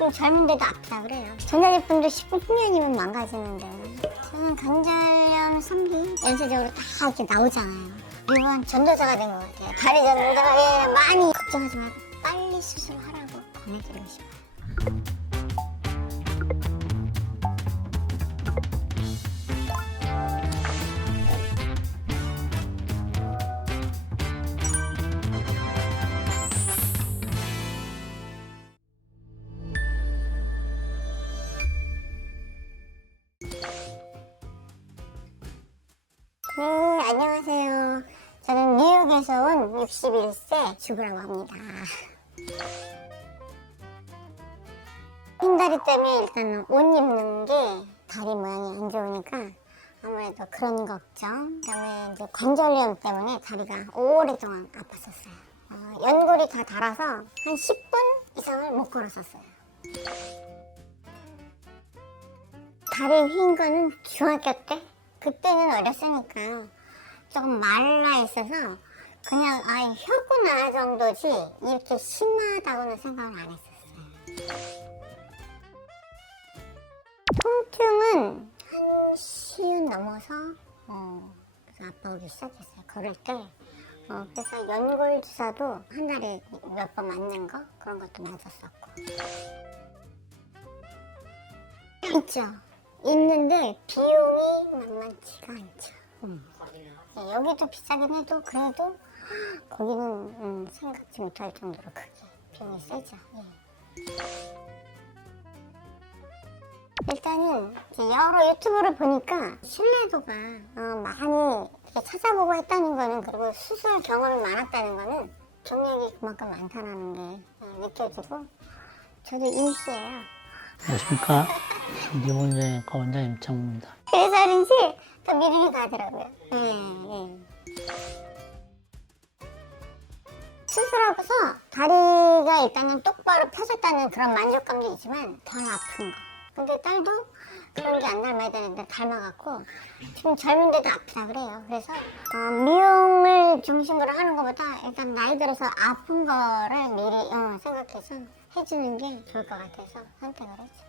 지금 젊은데도 아프다 그래요. 전자제품도 10분 후면이면 망가지는데 저는 관절염 3기 연쇄적으로 다 이렇게 나오잖아요. 이건 전도사가 된 것 같아요. 다리 전도사가 많이 걱정하지 말고 빨리 수술하라고 권해드리고 싶어요. 네, 안녕하세요. 저는 뉴욕에서 온 61세 주부라고 합니다. 흰다리 때문에 일단 옷 입는 게 다리 모양이 안 좋으니까 아무래도 그런 걱정, 그다음에 이제 관절염 때문에 다리가 오랫동안 아팠었어요. 연골이 다 닳아서 한 10분 이상을 못 걸었었어요. 다리 휜 거는 중학교 때? 그때는 어렸으니까 조금 말라 있어서 그냥 혀구나 정도지 이렇게 심하다고는 생각을 안 했었어요. 통증은 한 시운 넘어서 그래서 아파오기 시작했어요. 걸을 때. 그래서 연골 주사도 한 달에 몇 번 맞는 거 그런 것도 맞았었고. 있죠. 있는데 비용이 만만치가 않죠. 네, 여기도 비싸긴 해도 그래도 거기는 생각지 못할 정도로 크게 비용이 세죠. 일단은 여러 유튜브를 보니까 신뢰도가 많이 이렇게 찾아보고 했다는 거는, 그리고 수술 경험이 많았다는 거는 경력이 그만큼 많다는 게 느껴지고, 저도 임시예요. 안녕하십니까. 미혼자의과 원장 임창무입니다. 그래서 그런지 더 믿음이 가더라고요. 수술하고서 다리가 일단은 똑바로 펴졌다는 그런 만족감도 있지만 덜 아픈 거. 근데 딸도 그런 게 안 닮아야 되는데 닮아갖고 지금 젊은데도 아프다 그래요. 그래서 미용을 중심으로 하는 것보다 일단 나이 들어서 아픈 거를 미리 생각해서 해주는 게 좋을 것 같아서 선택을 했죠.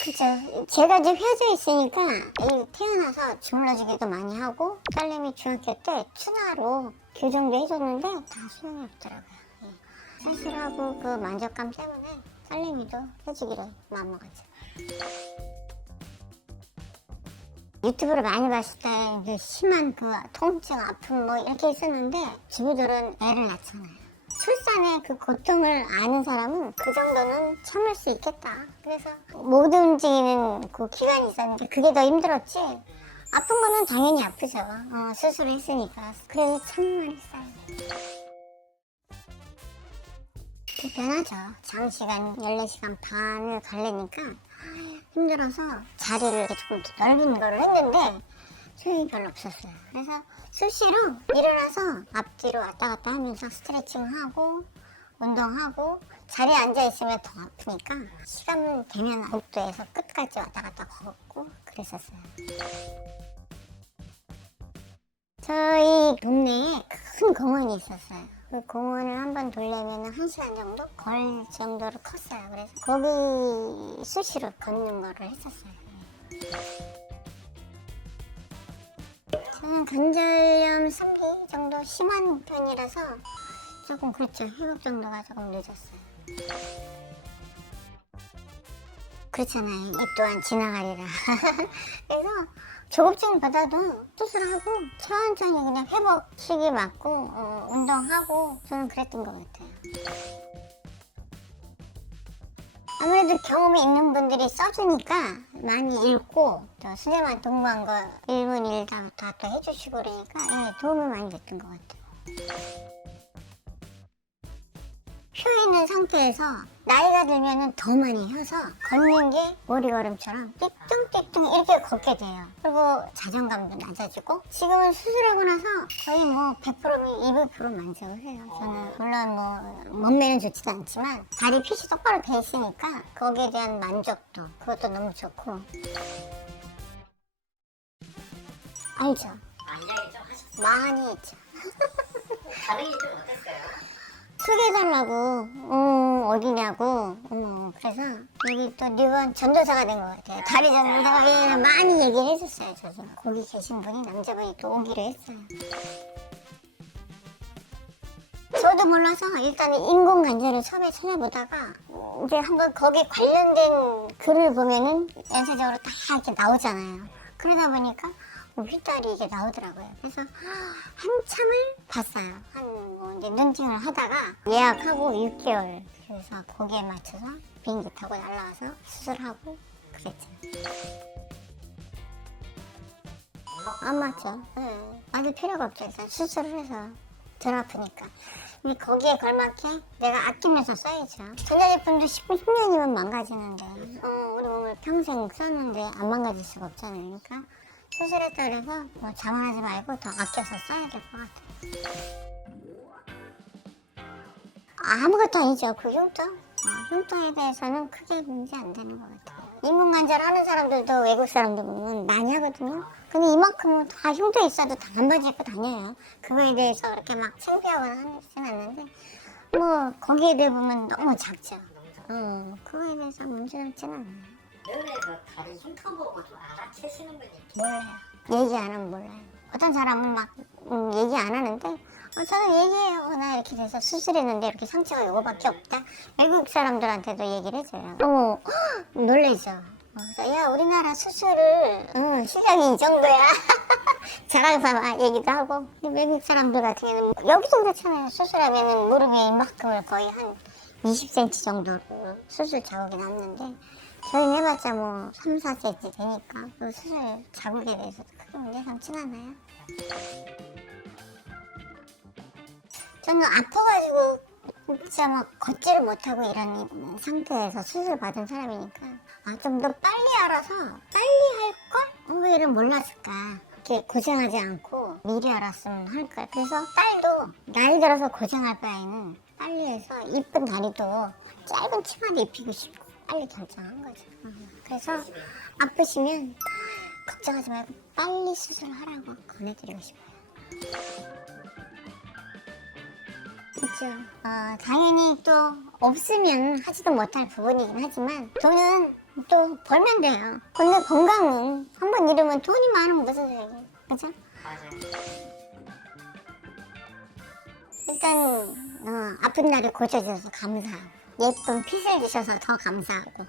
그죠. 제가 지금 헤어져 있으니까 태어나서 주물러주기도 많이 하고, 딸내미 중학교 때 추나로 교정도 해줬는데 다 소용이 없더라고요. 수술하고 그 만족감 때문에 딸내미도 해주기로 마음먹었죠. 유튜브를 많이 봤을 때 심한 그 통증, 아픔 뭐 이렇게 있었는데 주부들은 애를 낳잖아요. 출산의 그 고통을 아는 사람은 그 정도는 참을 수 있겠다. 그래서 못 움직이는 그 기간이 있었는데 그게 더 힘들었지. 아픈 거는 당연히 아프죠. 수술을 했으니까. 그래도 참을만 했어요. 불편하죠. 장시간 14시간 반을 가려니까 힘들어서 자리를 조금 넓은 거를 했는데 소용이 별로 없었어요. 그래서 수시로 일어나서 앞뒤로 왔다 갔다 하면서 스트레칭하고 운동하고, 자리에 앉아있으면 더 아프니까 시간 되면 복도에서 끝까지 왔다 갔다 걷고 그랬었어요. 저희 동네에 큰 공원이 있었어요. 그 공원을 한번 돌려면 1시간 정도 걸 정도로 컸어요. 그래서 거기 수시로 걷는 거를 했었어요. 저는 관절염 3기 정도 심한 편이라서 조금 그렇죠. 회복 정도가 조금 늦었어요. 그렇잖아요. 이 또한 지나가리라. 그래서 조급증보다도 수술하고 천천히 그냥 회복 시기 맞고 운동하고 저는 그랬던 것 같아요. 아무래도 경험이 있는 분들이 써주니까 많이 읽고, 또 수제만 동무한 거 1분 1당 다 또 해주시고 그러니까 도움이 많이 됐던 것 같아요. 펴 있는 상태에서 나이가 들면 더 많이 혀서 걷는 게 머리걸음처럼 띵띵띵띵 이렇게 걷게 돼요. 그리고 자존감도 낮아지고, 지금은 수술하고 나서 거의 뭐 100%면 200% 만족을 해요. 저는 물론 뭐 몸매는 좋지도 않지만 다리 핏이 똑바로 돼 있으니까 거기에 대한 만족도, 그것도 너무 좋고. 알죠? 이야기 좀 하셨어요? 많이 했죠. 반응이 좀 어땠어요? 소개해달라고, 어디냐고, 그래서 여기 또 뉴원 전도사가 된 것 같아요. 다리 전도사가 많이 얘기를 해줬어요. 저도 거기 계신 분이 남자분이 또 오기로 했어요. 저도 몰라서 일단 인공관절을 처음에 찾아보다가 이제 한번 거기에 관련된 글을 보면은 연쇄적으로 다 이렇게 나오잖아요. 그러다 보니까 휘달이 이게 나오더라고요. 그래서 한참을 봤어요. 뭐 이제 눈팅을 하다가 예약하고 6개월. 그래서 거기에 맞춰서 비행기 타고 날라와서 수술하고 그랬죠. 안 맞죠. 네. 맞을 필요가 없죠. 일단 수술을 해서 덜 아프니까. 근데 거기에 걸맞게 내가 아끼면서 써야죠. 전자제품도 10년이면 망가지는데 우리 몸을 평생 썼는데 안 망가질 수가 없잖아요. 그러니까 수술했다 그래서 뭐 자만하지 말고 더 아껴서 써야 될 것 같아요. 아무것도 아니죠. 그 흉통? 흉통에 대해서는 크게 문제 안 되는 것 같아요. 인공관절 하는 사람들도 외국 사람들 보면 많이 하거든요. 근데 이만큼은 다 흉터 있어도 다 안 바지고 다녀요. 그거에 대해서 그렇게 막 창피하거나 하진 않는데 뭐 거기에 대해 보면 너무 작죠. 그거에 대해서 문제 없지는 않아요. 면에서 다른 흉터 보고 좀 알아채시는 분이 몰라요. 얘기 안 하면 몰라요. 어떤 사람은 막 얘기 안 하는데 저는 얘기해요. 나 이렇게 돼서 수술했는데 이렇게 상처가 이거밖에 없다. 외국 사람들한테도 얘기를 해줘요. 놀라죠. 그래서 야 우리나라 수술을 시작이 이 정도야. 자랑 삼아 얘기도 하고. 근데 외국 사람들 같은 경우는 여기도 그렇잖아요. 수술하면 무릎에 이만큼을 거의 한 20cm 정도로 수술 자국이 남는데 저희는 해봤자 뭐 3, 4cm 되니까 그 수술 자국에 대해서도 크게 문제 삼진 않아요. 저는 아파가지고 진짜 막 걷지를 못하고 이런 상태에서 수술 받은 사람이니까 좀 더 빨리 알아서 빨리 할걸? 왜 이런 몰랐을까? 이렇게 고생하지 않고 미리 알았으면 할걸. 그래서 딸도 나이 들어서 고생할 바에는 빨리 해서 이쁜 다리도 짧은 치마도 입히고 싶고 빨리 결정한 거죠. 그래서 아프시면 걱정하지 말고 빨리 수술하라고 권해드리고 싶어요. 그렇죠. 당연히 또 없으면 하지도 못할 부분이긴 하지만 돈은 또 벌면 돼요. 근데 건강은 한번 잃으면 돈이 많으면 무슨 소리예요. 그죠? 맞아요. 일단 아픈 날에 고쳐주셔서 감사하고 예쁜 핏을 주셔서 더 감사하고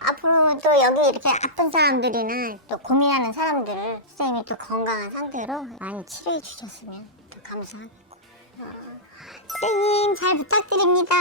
앞으로 또 여기 이렇게 아픈 사람들이나 또 고민하는 사람들을 선생님이 또 건강한 상태로 많이 치료해 주셨으면 더 감사하겠고 선생님 잘 부탁드립니다.